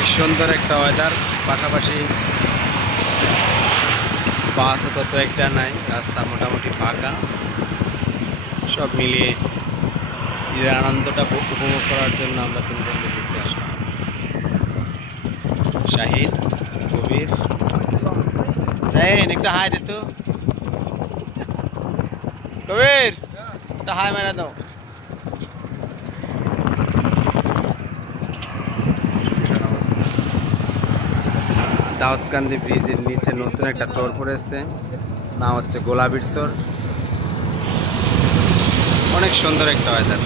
অনেক সুন্দর একটা ওয়েদার, পাশাপাশি বাস তত একটা নাই, রাস্তা মোটামুটি ফাঁকা। সব মিলিয়ে ঈদের আনন্দটা উপভোগ করার জন্য আমরা তিন বন্ধু ঘুরতে আসলাম। শাহিন, কবির, একটা হাই দে তো কবির, একটা হাই মেরা দাও। দাউদকান্দি ব্রিজের নিচে নতুন একটা চর পড়েছে, নাম হচ্ছে গোলাপীর চর। অনেক সুন্দর একটা ওয়েদার।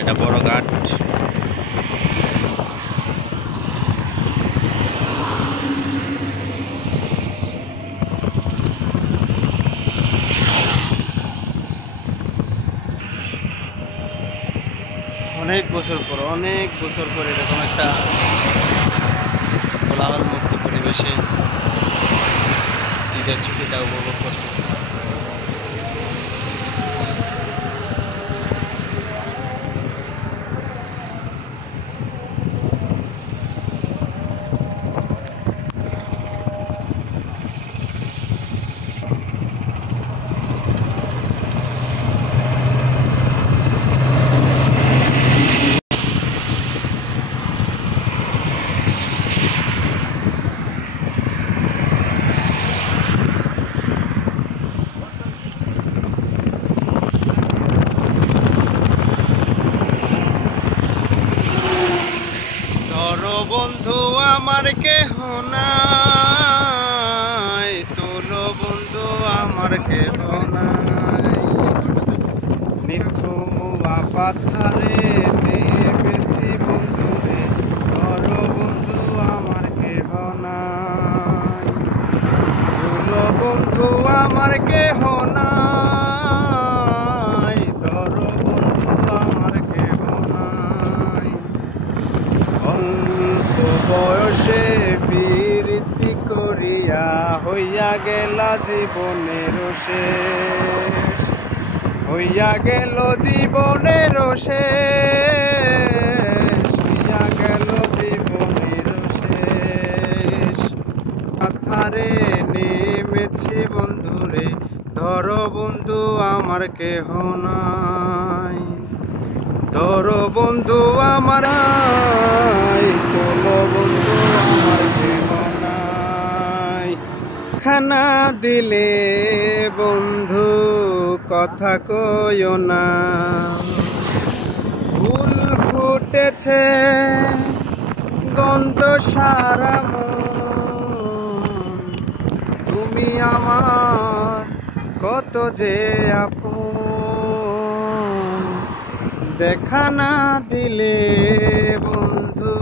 এটা বড় ঘাট। অনেক বছর পর এরকম একটা কোলাহল মুক্ত পরিবেশে ঈদের ছুটিটা উপভোগ করতেছে। বন্ধু আমার কেহ নাই, তোর বন্ধু আমার কেহ নাই, নিথু পাথারে নেমেছি বন্ধু রে, তোর বন্ধু আমার কেহ নাই, তোর বন্ধু আমার কেহ নাই, তোর বন্ধু আমার কেহ নাই। অল্প বয়সে বীরতি করিয়া হইয়া গেলা জীবনের শেষ, হইয়া গেল জীবনের শেষ, হইয়া গেল জীবনের শেষ। পাথারে নেমেছি বন্ধুরে, ধর বন্ধু আমার কেহ নাই, তোর বন্ধু আমার নাই, তোর বন্ধু আমার কেহ নাই। খানা দিলে বন্ধু কথা কইও না, ফুল ফুটেছে গন্ধ সারা মন, তুমি আমার কত যে আপন, দেখা না দিলে বন্ধু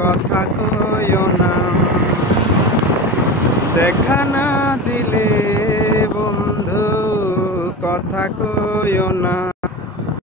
কথা কইও না, দেখা না দিলে বন্ধু কথা কইও না।